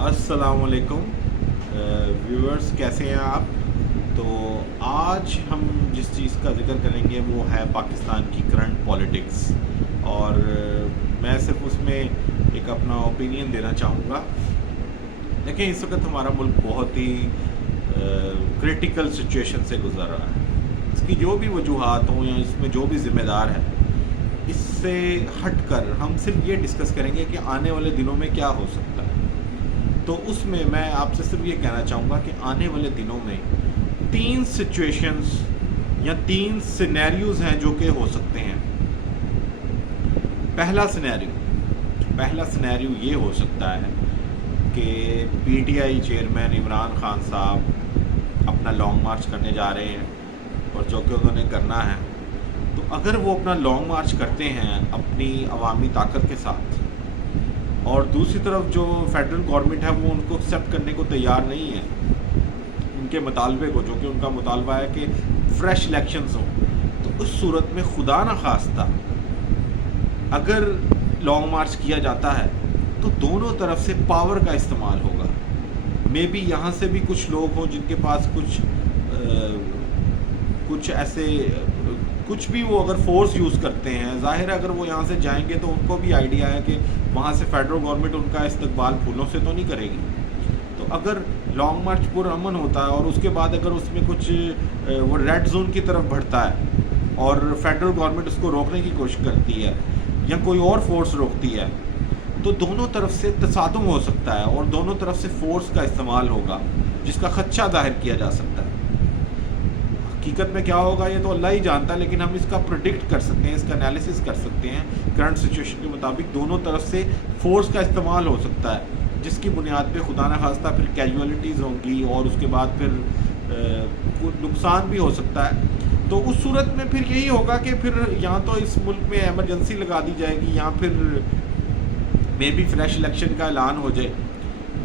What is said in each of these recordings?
السلام علیکم ویورز، کیسے ہیں آپ؟ تو آج ہم جس چیز کا ذکر کریں گے وہ ہے پاکستان کی کرنٹ پالیٹکس، اور میں صرف اس میں ایک اپنا اوپینین دینا چاہوں گا۔ دیکھیں، اس وقت ہمارا ملک بہت ہی کرٹیکل سچویشن سے گزر رہا ہے۔ اس کی جو بھی وجوہات ہوں یا اس میں جو بھی ذمہ دار ہے، اس سے ہٹ کر ہم صرف یہ ڈسکس کریں گے کہ آنے والے دنوں میں کیا ہو سکتا ہے۔ تو اس میں آپ سے صرف یہ کہنا چاہوں گا کہ آنے والے دنوں میں 3 سچویشنز یا 3 سینیریوز ہیں جو کہ ہو سکتے ہیں۔ پہلا سینیریو یہ ہو سکتا ہے کہ P T I chairman Imran Khan صاحب اپنا لانگ مارچ کرنے جا رہے ہیں، اور جو کہ انہوں نے کرنا ہے۔ تو اگر وہ اپنا لانگ مارچ کرتے ہیں اپنی عوامی طاقت کے ساتھ، اور دوسری طرف جو فیڈرل گورنمنٹ ہے وہ ان کو ایکسیپٹ کرنے کو تیار نہیں ہے، ان کے مطالبے کو، جو کہ ان کا مطالبہ ہے کہ فریش الیکشنز ہوں، تو اس صورت میں خدا نخواستہ اگر لانگ مارچ کیا جاتا ہے تو دونوں طرف سے پاور کا استعمال ہوگا۔ مے بی یہاں سے بھی کچھ لوگ ہوں جن کے پاس کچھ ایسے کچھ بھی وہ اگر فورس یوز کرتے ہیں، ظاہر ہے اگر وہ یہاں سے جائیں گے تو ان کو بھی آئیڈیا ہے کہ وہاں سے فیڈرل گورنمنٹ ان کا استقبال پھولوں سے تو نہیں کرے گی۔ تو اگر لانگ مارچ پرامن ہوتا ہے اور اس کے بعد اگر اس میں کچھ وہ ریڈ زون کی طرف بڑھتا ہے اور فیڈرل گورنمنٹ اس کو روکنے کی کوشش کرتی ہے یا کوئی اور فورس روکتی ہے، تو دونوں طرف سے تصادم ہو سکتا ہے اور دونوں طرف سے فورس کا استعمال ہوگا، جس کا خدشہ ظاہر کیا جا سکتا ہے۔ حقیقت میں کیا ہوگا یہ تو اللہ ہی جانتا ہے، لیکن ہم اس کا پریڈکٹ کر سکتے ہیں، اس کا انالیسس کر سکتے ہیں۔ کرنٹ سچویشن کے مطابق دونوں طرف سے فورس کا استعمال ہو سکتا ہے، جس کی بنیاد پہ خدا نخواستہ پھر کیجولیٹیز ہوں گی اور اس کے بعد پھر نقصان بھی ہو سکتا ہے۔ تو اس صورت میں پھر یہی ہوگا کہ پھر یا تو اس ملک میں ایمرجنسی لگا دی جائے گی یا پھر مے بی فریش الیکشن کا اعلان ہو جائے۔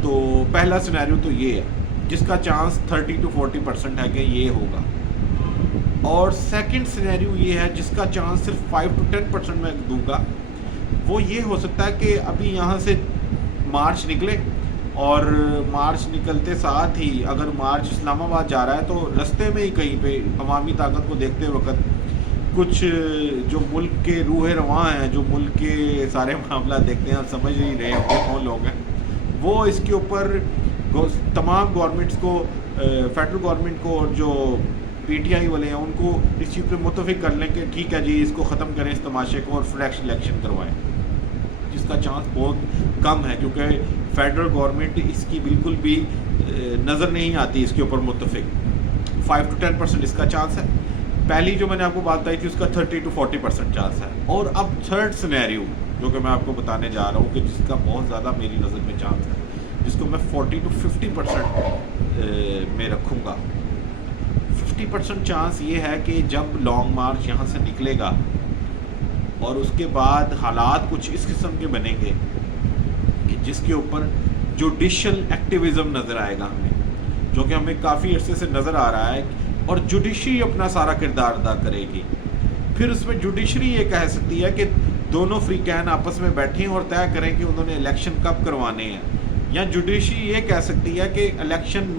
تو پہلا سینیریو تو یہ ہے جس کا چانس 30 to 40% ہے کہ یہ ہوگا، اور سیکنڈ سینیریو یہ ہے جس کا چانس صرف 5 to 10% میں دوں گا۔ وہ یہ ہو سکتا ہے کہ ابھی یہاں سے مارچ نکلے، اور مارچ نکلتے ساتھ ہی اگر مارچ اسلام آباد جا رہا ہے تو رستے میں ہی کہیں پہ عوامی طاقت کو دیکھتے وقت کچھ جو ملک کے روح رواں ہیں، جو ملک کے سارے معاملات دیکھتے ہیں، سمجھ ہی رہے ہیں کہ کون لوگ ہیں، وہ اس کے اوپر تمام گورنمنٹس کو، فیڈرل گورنمنٹ کو اور جو پی ٹی آئی والے ہیں ان کو اس چیز پہ متفق کر لیں کہ ٹھیک ہے جی، اس کو ختم کریں اس تماشے کو اور فریش الیکشن کروائیں، جس کا چانس بہت کم ہے کیونکہ فیڈرل گورنمنٹ اس کی بالکل بھی نظر نہیں آتی اس کے اوپر متفق۔ 5 to 10% اس کا چانس ہے۔ پہلی جو میں نے آپ کو بات بتائی تھی اس کا 30 to 40% چانس ہے۔ اور اب تھرڈ سینیریو جو کہ میں آپ کو بتانے جا رہا ہوں کہ جس کا بہت زیادہ میری نظر میں چانس ہے، جس کو میں 40 to 50% میں رکھوں گا۔ 50% چانس یہ ہے کہ جب لانگ مارچ یہاں سے نکلے گا اور اس کے بعد حالات کچھ اس قسم کے بنیں گے کہ جس کے اوپر جوڈیشل ایکٹیویزم نظر آئے گا ہمیں، جو کہ ہمیں کافی عرصے سے نظر آ رہا ہے، اور جوڈیشری اپنا سارا کردار ادا کرے گی۔ پھر اس میں جوڈیشری یہ کہہ سکتی ہے کہ دونوں فریقین آپس میں بیٹھیں اور طے کریں کہ انہوں نے الیکشن کب کروانے ہیں، یا جوڈیشری یہ کہہ سکتی ہے کہ الیکشن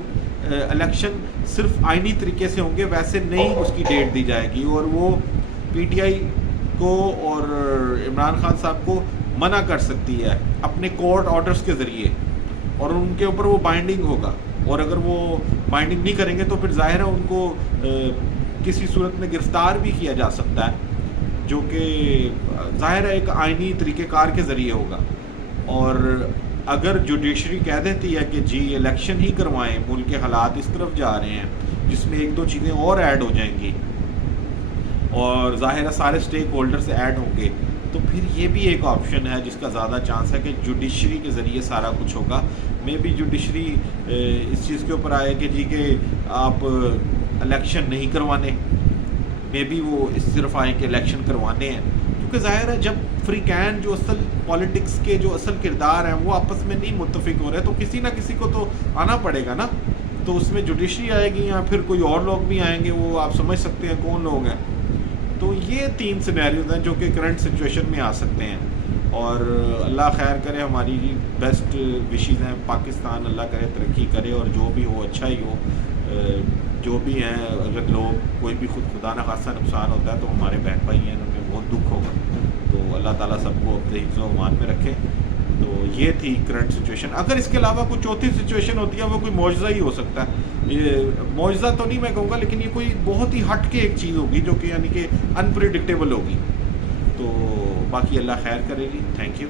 صرف آئینی طریقے سے ہوں گے، ویسے نہیں اس کی ڈیٹ دی جائے گی، اور وہ پی ٹی آئی کو اور عمران خان صاحب کو منع کر سکتی ہے اپنے کورٹ آرڈرز کے ذریعے، اور ان کے اوپر وہ بائنڈنگ ہوگا، اور اگر وہ بائنڈنگ نہیں کریں گے تو پھر ظاہر ہے ان کو کسی صورت میں گرفتار بھی کیا جا سکتا ہے، جو کہ ظاہر ہے ایک آئینی طریقہ کار کے ذریعے ہوگا۔ اور اگر جوڈیشری کہہ دیتی ہے کہ جی الیکشن ہی کروائیں، ملک کے حالات اس طرف جا رہے ہیں جس میں 1-2 چیزیں اور ایڈ ہو جائیں گی، اور ظاہر ہے سارے سٹیک ہولڈر سے ایڈ ہوں گے، تو پھر یہ بھی ایک آپشن ہے جس کا زیادہ چانس ہے کہ جوڈیشری کے ذریعے سارا کچھ ہوگا۔ میں بھی جوڈیشری اس چیز کے اوپر آئے کہ جی کہ آپ الیکشن نہیں کروانے، میں بھی وہ اس صرف آئے کہ الیکشن کروانے ہیں، کیونکہ ظاہر ہے جب فریقین جو اصل پالیٹکس کے جو اصل کردار ہیں وہ آپس میں نہیں متفق ہو رہے تو کسی نہ کسی کو تو آنا پڑے گا نا۔ تو اس میں جوڈیشری آئے گی یا پھر کوئی اور لوگ بھی آئیں گے، وہ آپ سمجھ سکتے ہیں کون لوگ ہیں۔ تو یہ 3 سینیریوز ہیں جو کہ کرنٹ سچویشن میں آ سکتے ہیں، اور اللہ خیر کرے، ہماری بیسٹ وشیز ہیں، پاکستان اللہ کرے ترقی کرے، اور جو بھی ہو اچھا ہی ہو. جو بھی ہیں اگر لوگ کوئی بھی خدا نہ خاصہ نقصان ہوتا ہے تو ہمارے بہن بھائی ہیں، ان میں بہت دکھ ہوگا. تو اللہ تعالیٰ سب کو اپنے حفظ و امان میں رکھے. تو یہ تھی کرنٹ سچویشن. اگر اس کے علاوہ کوئی چوتھی سچویشن ہوتی ہے وہ کوئی معجزہ ہی ہو سکتا ہے. یہ معجزہ تو نہیں میں کہوں گا، لیکن یہ کوئی بہت ہی ہٹ کے ایک چیز ہوگی جو کہ یعنی کہ انپریڈکٹیبل ہوگی. تو باقی اللہ خیر کرے گی. Thank you.